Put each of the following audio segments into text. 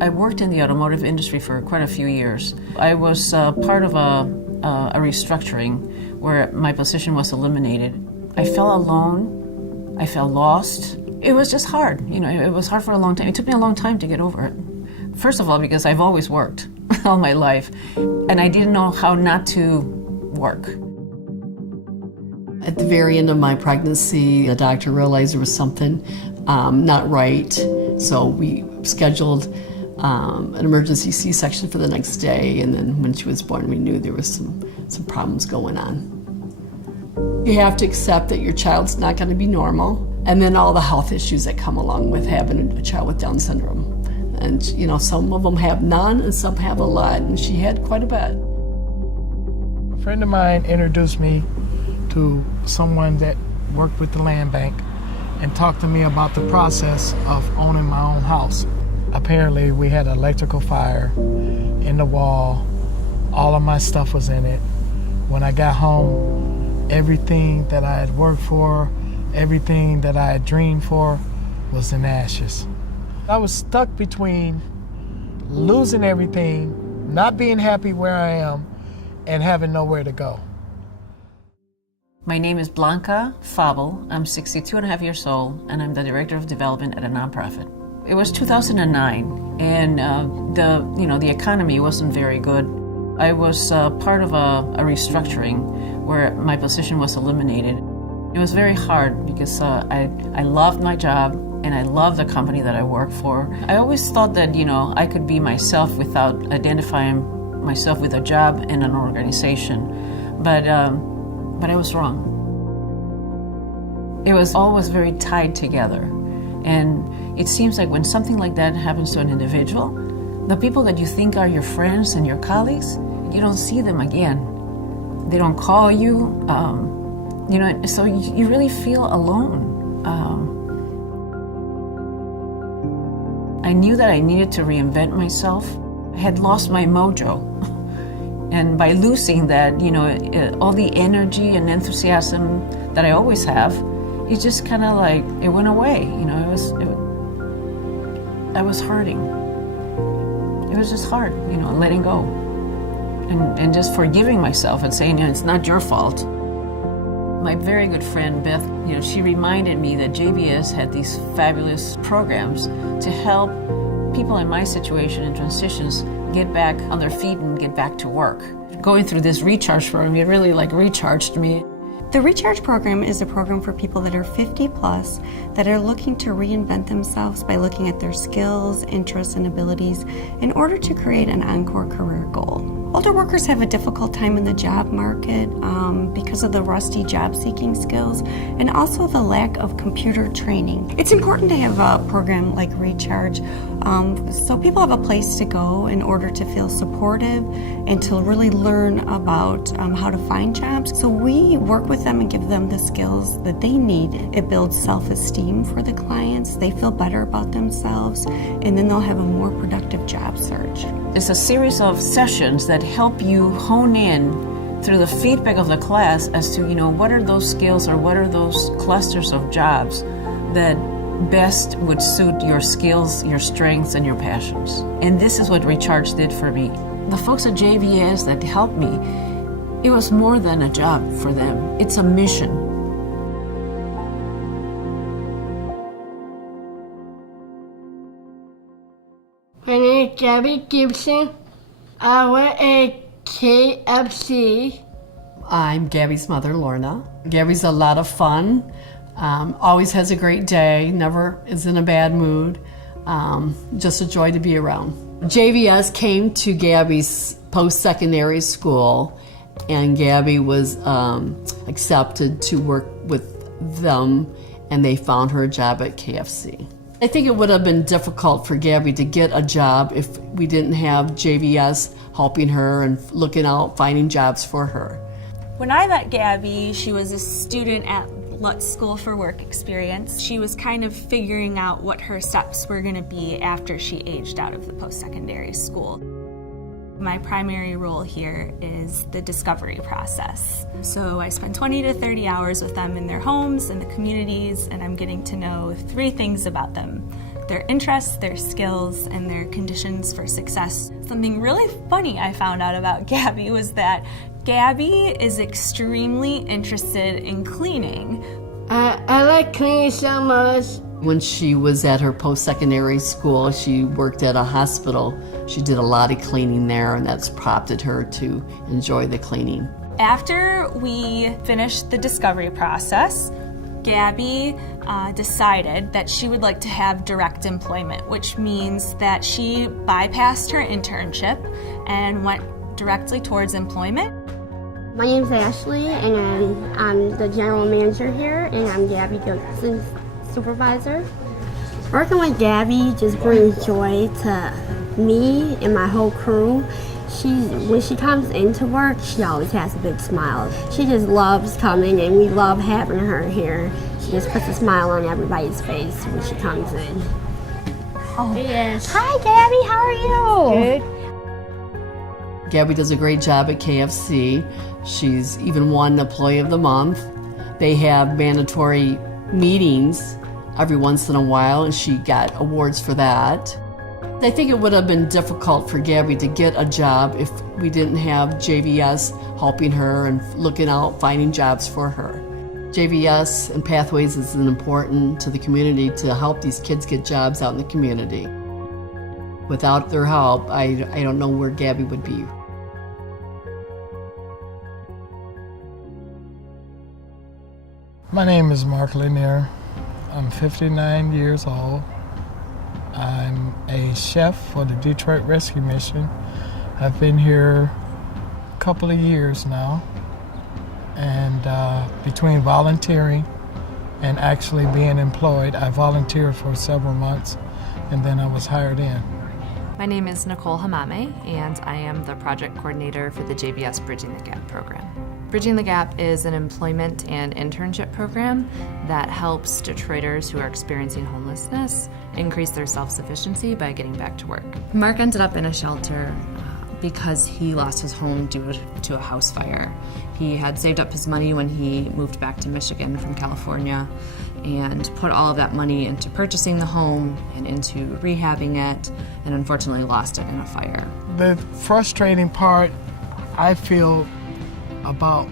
I worked in the automotive industry for quite a few years. I was part of a restructuring where my position was eliminated. I felt alone. I felt lost. It was just hard. It was hard for a long time. It took me a long time to get over it. First of all, because I've always worked all my life, and I didn't know how not to work. At the very end of my pregnancy, the doctor realized there was something not right, so we scheduled an emergency C-section for the next day, and then when she was born, we knew there was some problems going on. You have to accept that your child's not going to be normal, and then all the health issues that come along with having a child with Down syndrome. And some of them have none, and some have a lot, and she had quite a bit. A friend of mine introduced me to someone that worked with the land bank and talked to me about the process of owning my own house. Apparently, we had an electrical fire in the wall. All of my stuff was in it. When I got home, everything that I had worked for, everything that I had dreamed for was in ashes. I was stuck between losing everything, not being happy where I am, and having nowhere to go. My name is Blanca Fabel. I'm 62 and a half years old, and I'm the Director of Development at a nonprofit. It was 2009, and the economy wasn't very good. I was part of a restructuring where my position was eliminated. It was very hard because I loved my job and I loved the company that I worked for. I always thought that I could be myself without identifying myself with a job and an organization, but I was wrong. It was always very tied together, and it seems like when something like that happens to an individual, the people that you think are your friends and your colleagues, you don't see them again. They don't call you, so you really feel alone. I knew that I needed to reinvent myself. I had lost my mojo. And by losing that, all the energy and enthusiasm that I always have, it just kind of like, it went away. I was hurting. It was just hard, letting go. And just forgiving myself and saying, it's not your fault. My very good friend, Beth, she reminded me that JBS had these fabulous programs to help people in my situation and transitions get back on their feet and get back to work. Going through this recharge program, it really recharged me. The Recharge program is a program for people that are 50 plus that are looking to reinvent themselves by looking at their skills, interests, and abilities in order to create an encore career goal. Older workers have a difficult time in the job market because of the rusty job-seeking skills and also the lack of computer training. It's important to have a program like Recharge so people have a place to go in order to feel supportive and to really learn about how to find jobs. So we work with them and give them the skills that they need. It builds self-esteem for the clients. They feel better about themselves, and then they'll have a more productive job search. It's a series of sessions that help you hone in through the feedback of the class as to, what are those skills or what are those clusters of jobs that best would suit your skills, your strengths, and your passions. And this is what Recharge did for me. The folks at JVS that helped me, it was more than a job for them. It's a mission. My name is Gabby Gibson. I work at KFC. I'm Gabby's mother, Lorna. Gabby's a lot of fun, always has a great day, never is in a bad mood, just a joy to be around. JVS came to Gabby's post-secondary school, and Gabby was accepted to work with them, and they found her a job at KFC. I think it would have been difficult for Gabby to get a job if we didn't have JVS helping her and looking out, finding jobs for her. When I met Gabby, she was a student at Lutz School for Work Experience. She was kind of figuring out what her steps were going to be after she aged out of the post-secondary school. My primary role here is the discovery process. So I spend 20 to 30 hours with them in their homes and the communities, and I'm getting to know 3 things about them: their interests, their skills, and their conditions for success. Something really funny I found out about Gabby was that Gabby is extremely interested in cleaning. I like cleaning so much. When she was at her post-secondary school, she worked at a hospital. She did a lot of cleaning there, and that's prompted her to enjoy the cleaning. After we finished the discovery process, Gabby decided that she would like to have direct employment, which means that she bypassed her internship and went directly towards employment. My name's Ashley, and I'm the general manager here, and I'm Gabby Gibson's supervisor. Working with Gabby just brings joy to me and my whole crew. When she comes into work, she always has a big smile. She just loves coming, and we love having her here. She just puts a smile on everybody's face when she comes in. Oh. Yes. Hi, Gabby. How are you? Good. Gabby does a great job at KFC. She's even won Employee of the Month. They have mandatory meetings every once in a while, and she got awards for that. I think it would have been difficult for Gabby to get a job if we didn't have JVS helping her and looking out, finding jobs for her. JVS and Pathways is important to the community to help these kids get jobs out in the community. Without their help, I don't know where Gabby would be. My name is Mark Lanier. I'm 59 years old. I'm a chef for the Detroit Rescue Mission. I've been here a couple of years now, and between volunteering and actually being employed, I volunteered for several months, and then I was hired in. My name is Nicole Hamame, and I am the project coordinator for the JVS Bridging the Gap program. Bridging the Gap is an employment and internship program that helps Detroiters who are experiencing homelessness increase their self-sufficiency by getting back to work. Mark ended up in a shelter because he lost his home due to a house fire. He had saved up his money when he moved back to Michigan from California and put all of that money into purchasing the home and into rehabbing it, and unfortunately lost it in a fire. The frustrating part I feel about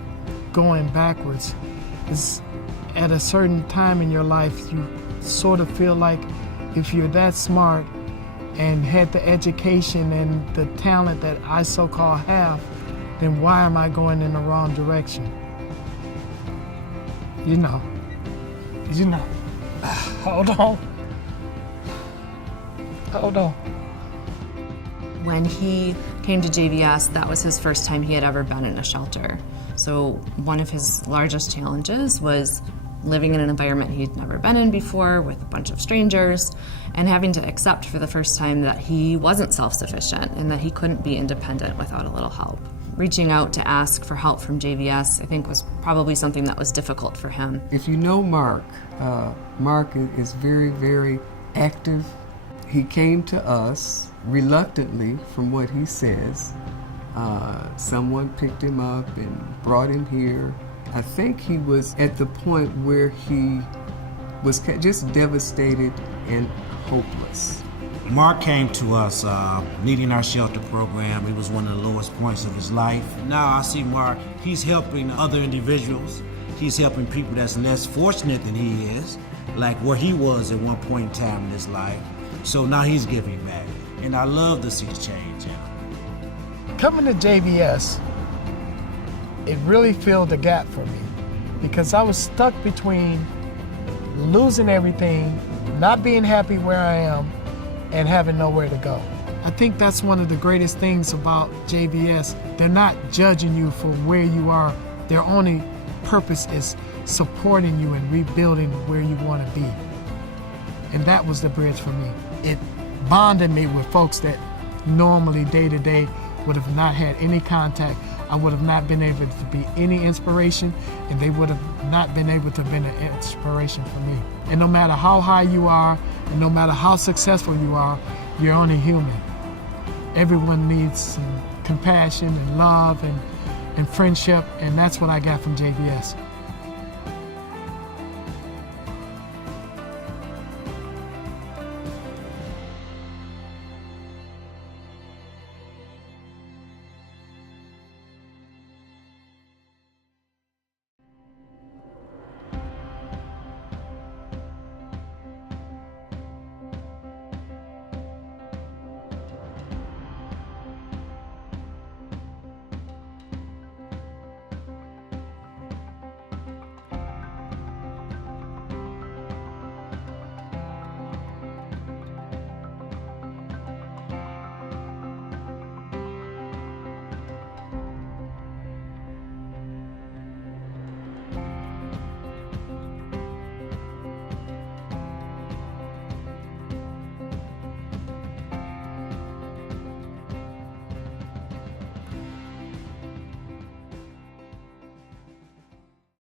going backwards is at a certain time in your life you sort of feel like if you're that smart and had the education and the talent that I so-called have, then why am I going in the wrong direction? You know. Hold on. When he came to JVS, that was his first time he had ever been in a shelter. So one of his largest challenges was living in an environment he'd never been in before with a bunch of strangers and having to accept for the first time that he wasn't self-sufficient and that he couldn't be independent without a little help. Reaching out to ask for help from JVS, I think, was probably something that was difficult for him. If you know Mark, Mark is very, very active. He came to us reluctantly, from what he says. Someone picked him up and brought him here. I think he was at the point where he was just devastated and hopeless. Mark came to us needing our shelter program. It was one of the lowest points of his life. Now I see Mark, he's helping other individuals. He's helping people that's less fortunate than he is, like where he was at one point in time in his life. So now he's giving back. And I love to see the change in him. Coming to JVS, it really filled the gap for me because I was stuck between losing everything, not being happy where I am, and having nowhere to go. I think that's one of the greatest things about JVS. They're not judging you for where you are. Their only purpose is supporting you and rebuilding where you want to be. And that was the bridge for me. It bonded me with folks that normally day to day would have not had any contact. I would have not been able to be any inspiration, and they would have not been able to be an inspiration for me. And no matter how high you are, and no matter how successful you are, you're only human. Everyone needs some compassion and love and friendship, and that's what I got from JBS.